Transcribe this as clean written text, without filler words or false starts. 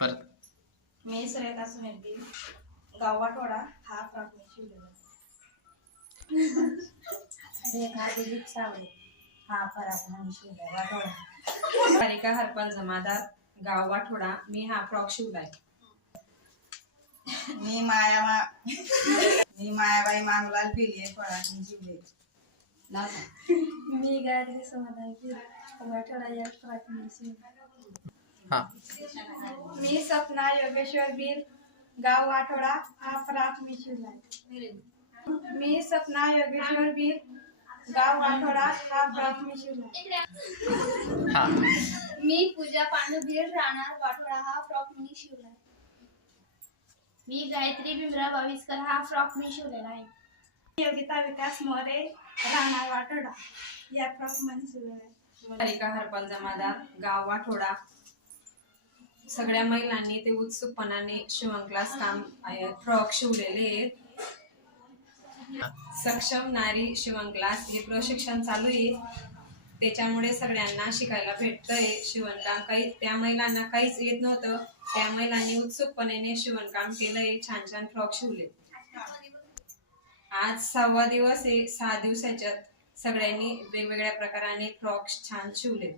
परत मी सुरेखा सुनेलगी गावाटोडा हा फ्रॉक मी शिवलेला. रेखा दिलीप सावळे हा फराक मी शिवलेला वाटोडा. सारिका हरपल जमादार गाव वाठोडा मी हा फ्रॉक शिवलाय. मी मायाबाई मामलाल भिले फराक मी शिवले. मी गायत्री समाधान की वाटोडा या फ्रॉक मी शिवला. हा मी सपना योगेश्वर बीर गाव वाटोडा हा फ्रॉक मी शिवलाय. मी सपना योगेश्वर बीर गाव वाटोडा हा फ्रॉक मी शिवलाय. हा मी पूजा पांडुबीर राहणार वाटोडा हा फ्रॉक मी शिवलाय. मी गायत्री भीमराव बाविस्कर हा फ्रॉक मी शिवलेला आहे. योगिता विकास मोरे राहणार वाटोडा या फ्रॉक मी शिवलाय. सारिका हरपल जमादार गाव वाठोडा. सगळ्या महिलांनी ते उत्सुकपणाने शिवण क्लास काम फ्रॉक शिवलेले आहेत. सक्षम नारी शिवण क्लास हे प्रशिक्षण चालू आहे. त्याच्यामुळे सगळ्यांना शिकायला भेटतंय शिवणकाम. काही त्या महिलांना काहीच येत नव्हतं, त्या महिलांनी उत्सुकपणे शिवणकाम केलंय, छान छान फ्रॉक शिवले. आज 6वा दिवस आहे. 6 दिवसाच्यात सगळ्यांनी वेगवेगळ्या प्रकाराने फ्रॉक छान शिवले.